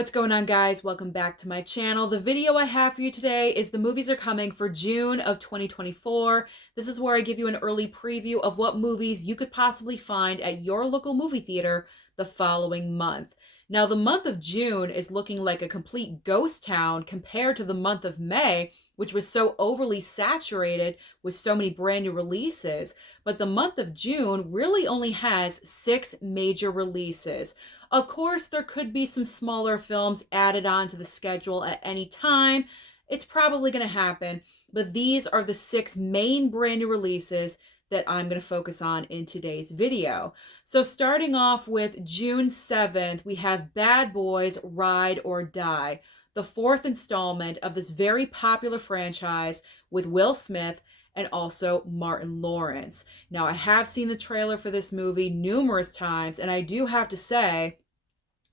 What's going on, guys? Welcome back to my channel. The video I have for you today is the movies are coming for June of 2024. This is where I give you an early preview of what movies you could possibly find at your local movie theater the following month. Now, the month of June is looking like a complete ghost town compared to the month of May, which was so overly saturated with so many brand new releases. But the month of June really only has 6 major releases. Of course, there could be some smaller films added on to the schedule at any time. It's probably going to happen, but these are the 6 main brand new releases that I'm going to focus on in today's video. So starting off with June 7th, we have Bad Boys: Ride or Die, the 4th installment of this very popular franchise with Will Smith and also Martin Lawrence. Now, I have seen the trailer for this movie numerous times, and I do have to say,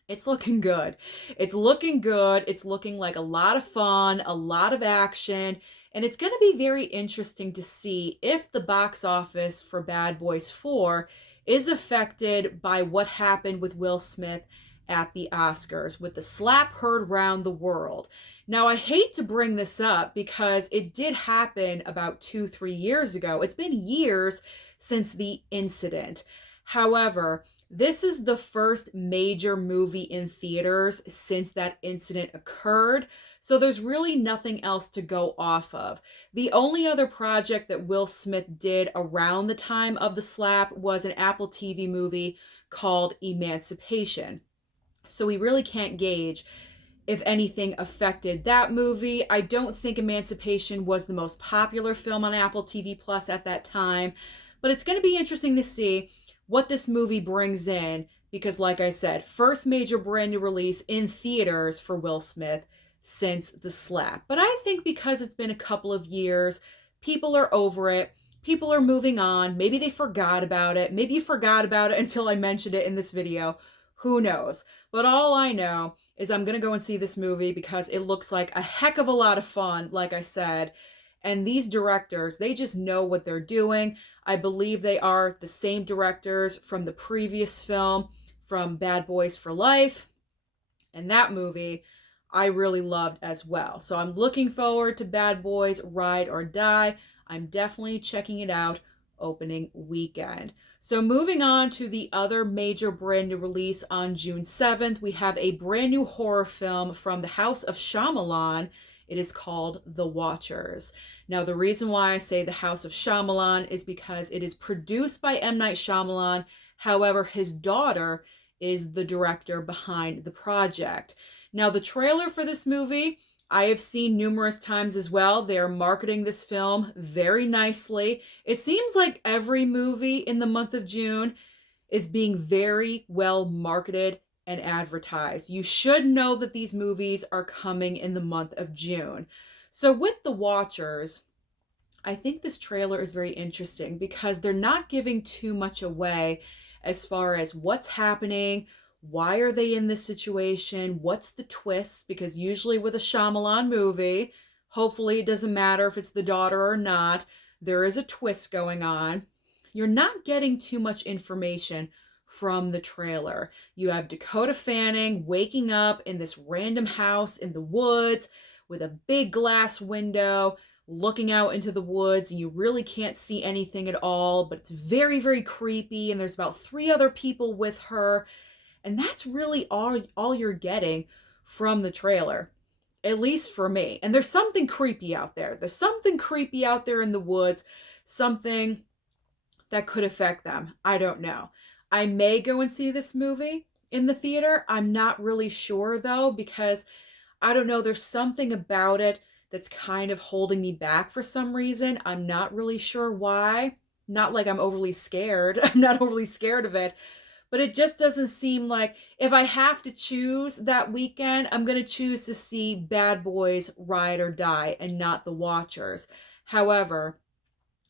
it's looking good. It's looking good. It's looking like a lot of fun, a lot of action, and it's going to be very interesting to see if the box office for Bad Boys 4 is affected by what happened with Will Smith at the Oscars with the slap heard round the world. Now, I hate to bring this up because it did happen about 2-3 years ago. It's been years since the incident. However, this is the first major movie in theaters since that incident occurred, so there's really nothing else to go off of. The only other project that Will Smith did around the time of the slap was an Apple TV movie called Emancipation. So we really can't gauge if anything affected that movie. I don't think Emancipation was the most popular film on Apple TV Plus at that time, but it's going to be interesting to see what this movie brings in because, like I said, first major brand new release in theaters for Will Smith since the slap. But I think because it's been a couple of years, people are over it. People are moving on. Maybe they forgot about it. Maybe you forgot about it until I mentioned it in this video. Who knows? But all I know is I'm going to go and see this movie because it looks like a heck of a lot of fun, like I said. And these directors, they just know what they're doing. I believe they are the same directors from the previous film, from Bad Boys for Life. And that movie I really loved as well. So I'm looking forward to Bad Boys: Ride or Die. I'm definitely checking it out opening weekend. So moving on to the other major brand new release on June 7th, we have a brand new horror film from the House of Shyamalan. It is called The Watchers. Now, the reason why I say the House of Shyamalan is because it is produced by M. Night Shyamalan. However, his daughter is the director behind the project. Now, the trailer for this movie, I have seen numerous times as well. They are marketing this film very nicely. It seems like every movie in the month of June is being very well marketed and advertised. You should know that these movies are coming in the month of June. So with The Watchers, I think this trailer is very interesting because they're not giving too much away as far as what's happening, why are they in this situation, what's the twist, because usually with a Shyamalan movie, hopefully it doesn't matter if it's the daughter or not, there is a twist going on. You're not getting too much information from the trailer. You have Dakota Fanning waking up in this random house in the woods with a big glass window looking out into the woods, and you really can't see anything at all, but it's very, very creepy, and there's about 3 other people with her, and that's really all you're getting from the trailer, at least for me. And there's something creepy out there. There's something creepy out there in the woods, something that could affect them. I don't know. I may go and see this movie in the theater. I'm not really sure though, because I don't know, there's something about it that's kind of holding me back for some reason. I'm not really sure why. Not like I'm overly scared. I'm not overly scared of it. But it just doesn't seem like if I have to choose that weekend, I'm going to choose to see Bad Boys: Ride or Die and not The Watchers. However,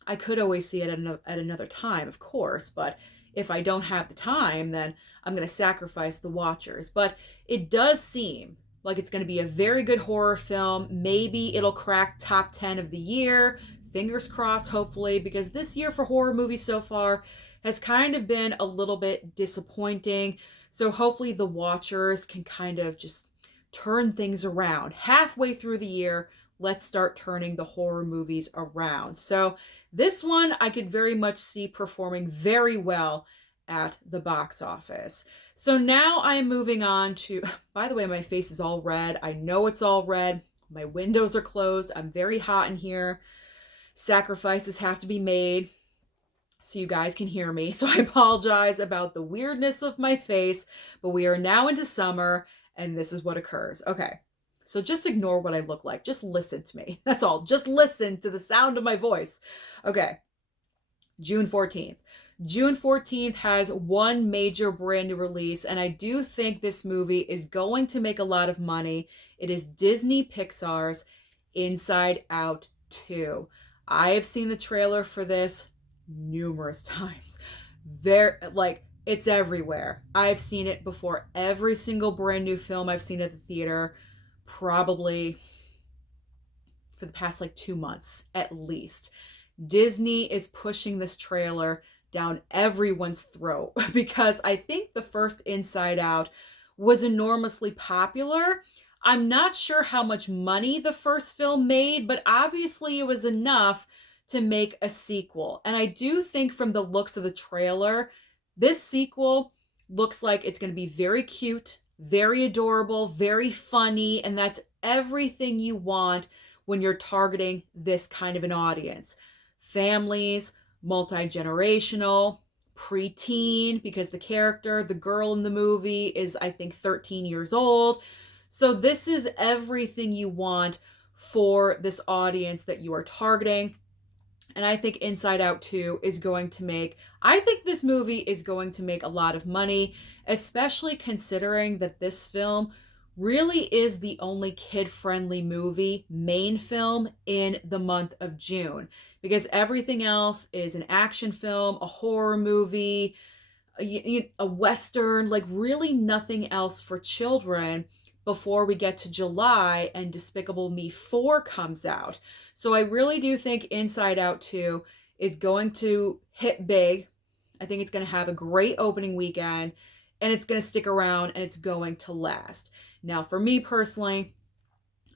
I could always see it at another time, of course, but if I don't have the time, then I'm going to sacrifice The Watchers. But it does seem like it's going to be a very good horror film. Maybe it'll crack top 10 of the year. Fingers crossed, hopefully, because this year for horror movies so far has kind of been a little bit disappointing. So hopefully The Watchers can kind of just turn things around. Halfway through the year, let's start turning the horror movies around. So this one I could very much see performing very well at the box office. So now I am moving on to, by the way, my face is all red. I know it's all red. My windows are closed. I'm very hot in here. Sacrifices have to be made so you guys can hear me. So I apologize about the weirdness of my face, but we are now into summer and this is what occurs. Okay. So just ignore what I look like. Just listen to me. That's all. Just listen to the sound of my voice. Okay. June 14th. June 14th has one major brand new release, and I do think this movie is going to make a lot of money. It is Disney Pixar's Inside Out 2. I have seen the trailer for this numerous times. It's everywhere. I've seen it before every single brand new film I've seen at the theater, probably for the past 2 months at least. Disney is pushing this trailer down everyone's throat because I think the first Inside Out was enormously popular. I'm not sure how much money the first film made, but obviously it was enough to make a sequel. And I do think from the looks of the trailer, this sequel looks like it's going to be very cute, very adorable, very funny, and that's everything you want when you're targeting this kind of an audience. Families, multi-generational, preteen, because the character, the girl in the movie is, I think, 13 years old. So this is everything you want for this audience that you are targeting. And I think Inside Out 2 is going to I think this movie is going to make a lot of money, especially considering that this film really is the only kid-friendly main film in the month of June, because everything else is an action film, a horror movie, a Western, really nothing else for children before we get to July and Despicable Me 4 comes out. So I really do think Inside Out 2 is going to hit big. I think it's going to have a great opening weekend, and it's going to stick around, and it's going to last. Now, for me personally,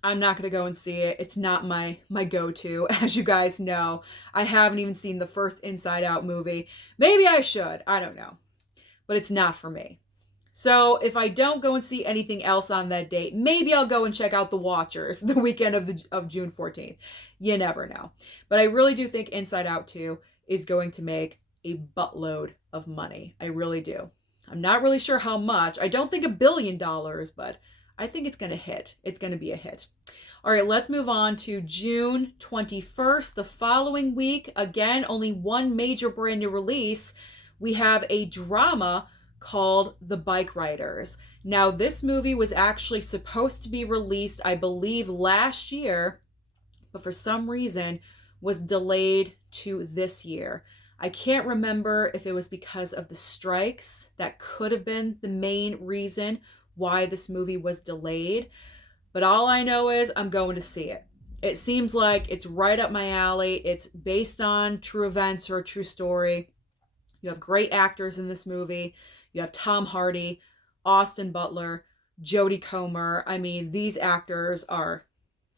I'm not going to go and see it. It's not my go-to, as you guys know. I haven't even seen the first Inside Out movie. Maybe I should. I don't know. But it's not for me. So if I don't go and see anything else on that date, maybe I'll go and check out The Watchers the weekend of June 14th. You never know. But I really do think Inside Out 2 is going to make a buttload of money. I really do. I'm not really sure how much. I don't think $1 billion, but I think it's going to hit. It's going to be a hit. All right, let's move on to June 21st. The following week, again, only one major brand new release. We have a drama called The Bikeriders. Now, this movie was actually supposed to be released, I believe, last year, but for some reason was delayed to this year. I can't remember if it was because of the strikes. That could have been the main reason why this movie was delayed. But all I know is I'm going to see it. It seems like it's right up my alley. It's based on true events or a true story. You have great actors in this movie. You have Tom Hardy, Austin Butler, Jodie Comer. I mean, these actors are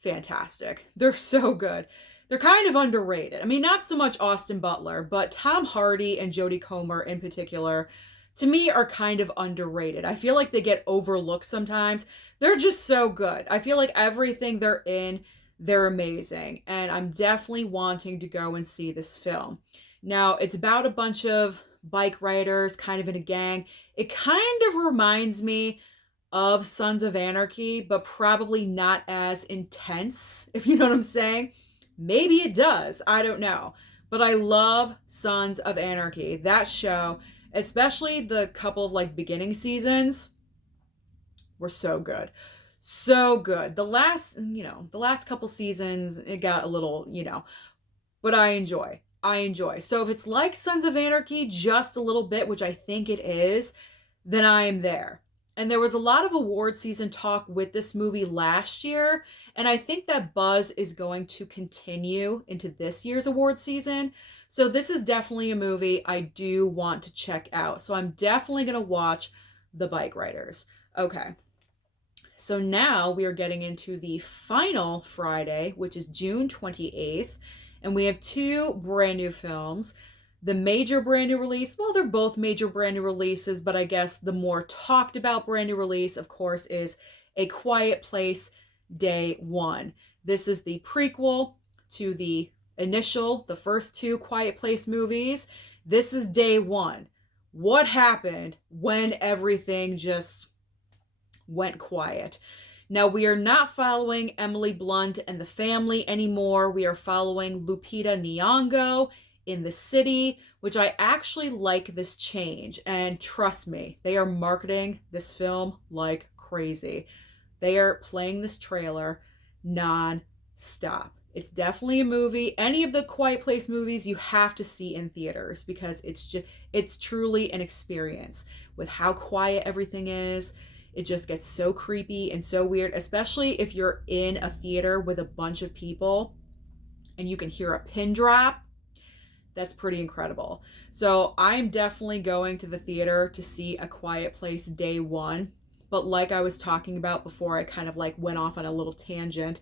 fantastic. They're so good. They're kind of underrated. I mean, not so much Austin Butler, but Tom Hardy and Jodie Comer in particular, to me, are kind of underrated. I feel like they get overlooked sometimes. They're just so good. I feel like everything they're in, they're amazing. And I'm definitely wanting to go and see this film. Now, it's about a bunch of bike riders kind of in a gang. It kind of reminds me of Sons of Anarchy, but probably not as intense, if you know what I'm saying. Maybe it does. I don't know. But I love Sons of Anarchy. That show, especially the couple of beginning seasons, were so good. So good. The last couple seasons, it got a little, but I enjoy. So if it's like Sons of Anarchy just a little bit, which I think it is, then I am there. And there was a lot of award season talk with this movie last year, and I think that buzz is going to continue into this year's award season. So this is definitely a movie I do want to check out. So I'm definitely going to watch The Bikeriders. Okay. So now we are getting into the final Friday, which is June 28th, and we have two brand new films. The major brand new release, well, they're both major brand new releases, but I guess the more talked about brand new release, of course, is A Quiet Place Day One. This is the prequel to the first two Quiet Place movies. This is day one. What happened when everything just went quiet? Now, we are not following Emily Blunt and the family anymore. We are following Lupita Nyong'o in the city, which I actually like this change. And trust me, they are marketing this film like crazy. They are playing this trailer non-stop. It's definitely a movie. Any of the Quiet Place movies you have to see in theaters because it's truly an experience with how quiet everything is. It just gets so creepy and so weird, especially if you're in a theater with a bunch of people and you can hear a pin drop. That's pretty incredible. So I'm definitely going to the theater to see A Quiet Place Day One. But like I was talking about before, I kind of like went off on a little tangent.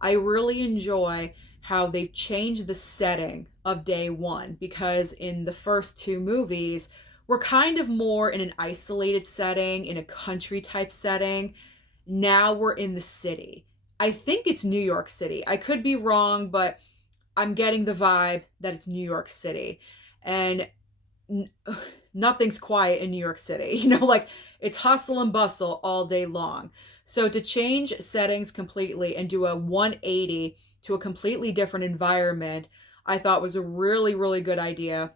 I really enjoy how they've changed the setting of Day One, because in the first two movies, we're kind of more in an isolated setting, in a country type setting. Now we're in the city. I think it's New York City. I could be wrong, but I'm getting the vibe that it's New York City. And nothing's quiet in New York City. Like it's hustle and bustle all day long. So to change settings completely and do a 180 to a completely different environment, I thought was a really, really good idea.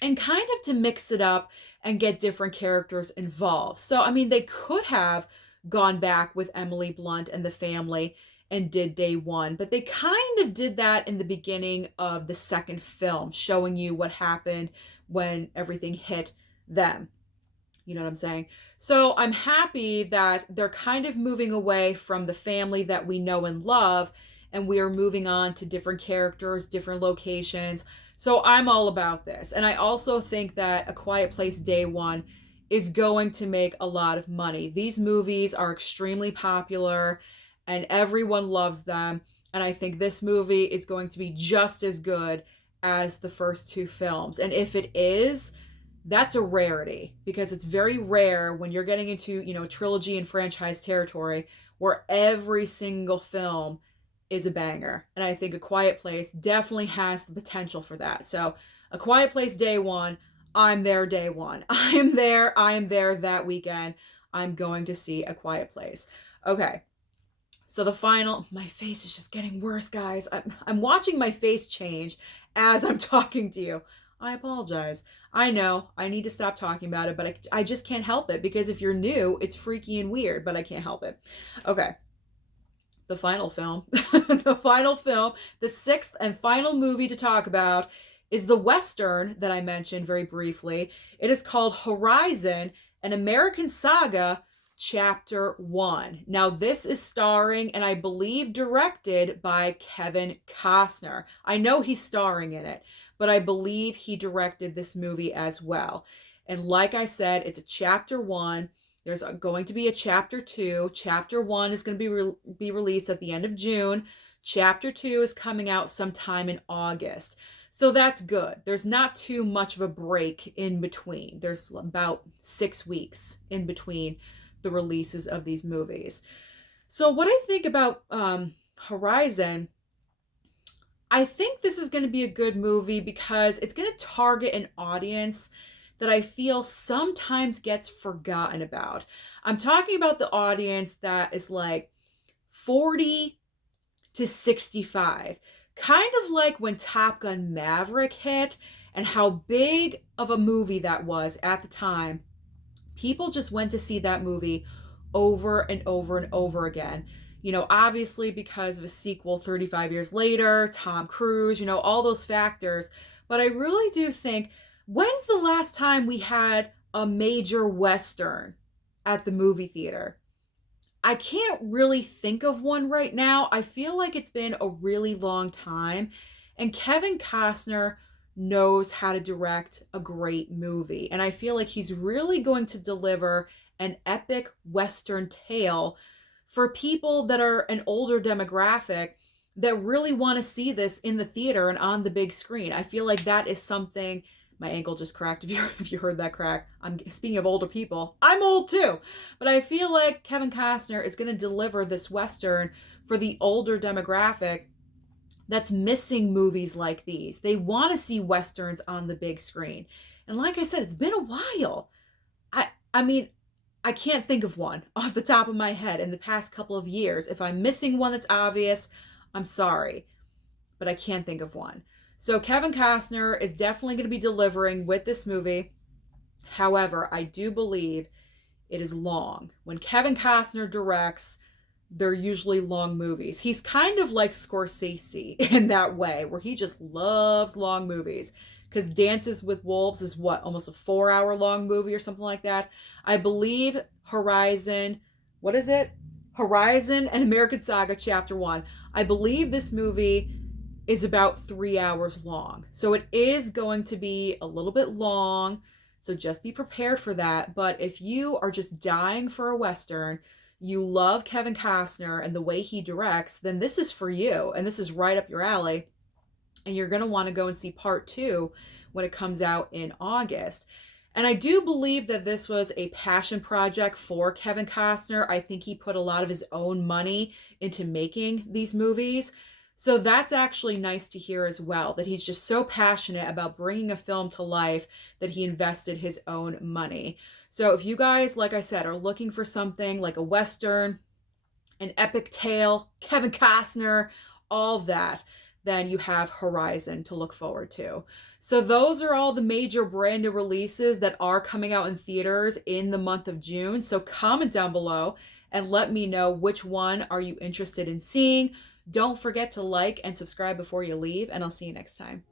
And kind of to mix it up and get different characters involved. So, I mean, they could have gone back with Emily Blunt and the family and did Day One, but they kind of did that in the beginning of the second film, showing you what happened when everything hit them. You know what I'm saying? So I'm happy that they're kind of moving away from the family that we know and love, and we are moving on to different characters, different locations. So I'm all about this. And I also think that A Quiet Place Day One is going to make a lot of money. These movies are extremely popular and everyone loves them. And I think this movie is going to be just as good as the first two films. And if it is, that's a rarity, because it's very rare when you're getting into, trilogy and franchise territory where every single film is a banger. And I think A Quiet Place definitely has the potential for that. So A Quiet Place Day One, I'm there day one. I am there that weekend. I'm going to see A Quiet Place. Okay. So my face is just getting worse, guys. I'm watching my face change as I'm talking to you. I apologize. I know I need to stop talking about it, but I just can't help it, because if you're new, it's freaky and weird, but I can't help it. Okay. The final film, the sixth and final movie to talk about is the Western that I mentioned very briefly. It is called Horizon, an American Saga, Chapter 1. Now, this is starring and I believe directed by Kevin Costner. I know he's starring in it, but I believe he directed this movie as well. And like I said, it's a Chapter 1. There's going to be a Chapter 2. Chapter 1 is going to be released at the end of June. Chapter 2 is coming out sometime in August. So that's good. There's not too much of a break in between. There's about 6 weeks in between the releases of these movies. So what I think about Horizon, I think this is going to be a good movie because it's going to target an audience that I feel sometimes gets forgotten about. I'm talking about the audience that is like 40 to 65. Kind of like when Top Gun Maverick hit and how big of a movie that was at the time. People just went to see that movie over and over and over again. Obviously because of a sequel 35 years later, Tom Cruise, all those factors. But I really do think, when's the last time we had a major Western at the movie theater? I can't really think of one right now. I feel like it's been a really long time. And Kevin Costner knows how to direct a great movie. And I feel like he's really going to deliver an epic Western tale for people that are an older demographic that really want to see this in the theater and on the big screen. I feel like that is something. My ankle just cracked. If you heard that crack, I'm speaking of older people. I'm old too, but I feel like Kevin Costner is going to deliver this Western for the older demographic that's missing movies like these. They want to see Westerns on the big screen. And like I said, it's been a while. I mean, I can't think of one off the top of my head in the past couple of years. If I'm missing one that's obvious, I'm sorry, but I can't think of one. So Kevin Costner is definitely going to be delivering with this movie. However, I do believe it is long. When Kevin Costner directs, they're usually long movies. He's kind of like Scorsese in that way, where he just loves long movies. Because Dances with Wolves is what, almost a 4-hour long movie or something like that. I believe Horizon, what is it? Horizon and American Saga Chapter 1. I believe this movie is about 3 hours long. So it is going to be a little bit long. So just be prepared for that. But if you are just dying for a Western, you love Kevin Costner and the way he directs, then this is for you. And this is right up your alley. And you're going to want to go and see part 2 when it comes out in August. And I do believe that this was a passion project for Kevin Costner. I think he put a lot of his own money into making these movies. So that's actually nice to hear as well, that he's just so passionate about bringing a film to life that he invested his own money. So if you guys, like I said, are looking for something like a Western, an epic tale, Kevin Costner, all of that, then you have Horizon to look forward to. So those are all the major brand new releases that are coming out in theaters in the month of June. So comment down below and let me know which one are you interested in seeing. Don't forget to like and subscribe before you leave, and I'll see you next time.